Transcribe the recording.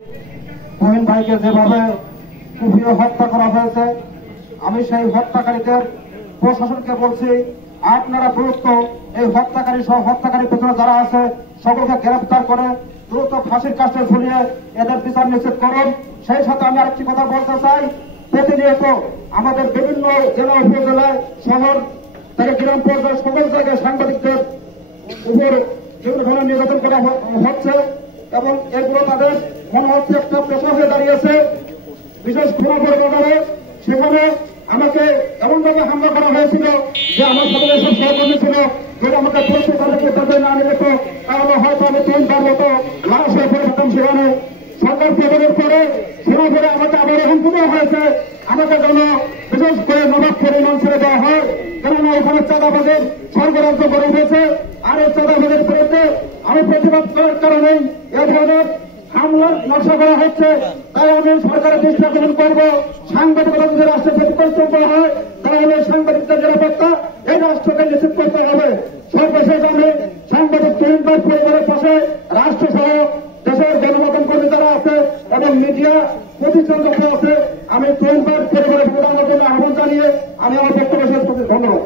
তুহিন ভাইকে যেভাবে কুপিয়ে হত্যা করা হয়েছে, আমি সেই হত্যাকারীদের প্রশাসনকে বলছি, আপনারা দ্রুত এই হত্যাকারী সহ হত্যাকারীর পেছনে যারা আছে সকলকে গ্রেফতার করে দ্রুত ফাঁসির কাস্টে ঝুলিয়ে এদের বিচার নিশ্চিত করুন। সেই সাথে আমি আরেকটি কথা বলতে চাই, প্রতিনিয়ত আমাদের বিভিন্ন জেলা উপজেলায় শহর থেকে গ্রাম পর্যায়ে সকল জায়গায় সাংবাদিকদের উপর বিভিন্ন ধরনের নির্যাতন করা হচ্ছে এবং এগুলো তাদের মনে হচ্ছে একটা পেশা হয়ে দাঁড়িয়েছে। বিশেষ করে ব্যাপারে সেখানে আমাকে এমনভাবে হামলা করা হয়েছিল যে আমার সাথে যেসব সহকর্মী ছিল, যদি আমাকে পুলিশের তাদেরকে তাদের না নিয়ে যেত তাহলে হয়তো আমি 3বার মতো লাশ হয়ে পড়ে যেতাম। সেখানে সরকার প্রদানের পরে সেভাবে আমাকে আবার হুমকি দেওয়া হয়েছে, আমাকে যেন বিশেষ করে নবাবপুর রিমান্ড ছেড়ে দেওয়া হয়, কেননা ওখানে চাঁদাবাজের সরবরাহ করে উঠেছে। আর এই চাঁদাবাজের বিরুদ্ধে আমি প্রতিবাদ করার কারণেই এ ধরনের হামলার নকশা করা হচ্ছে। তাই আমি সরকারের দৃষ্টি আকর্ষণ করব, সাংবাদিকতা যদি রাষ্ট্রের প্রতি কর্তব্য হয় তাহলে সাংবাদিকদের নিরাপত্তা এই রাষ্ট্রকে নিশ্চিত করতে হবে। সর্বশেষ আমি সাংবাদিক তুহিন ভাই পরিবারের পাশে রাষ্ট্র সহ দেশের গণমাধ্যম কর্মী যারা আছে এবং মিডিয়া প্রতিষ্ঠান যারা আছে, আমি তুহিন ভাই পরিবারের প্রধানমন্ত্রী আহ্বান জানিয়ে আমি আমার বক্তব্য শেষ করছি। ধন্যবাদ।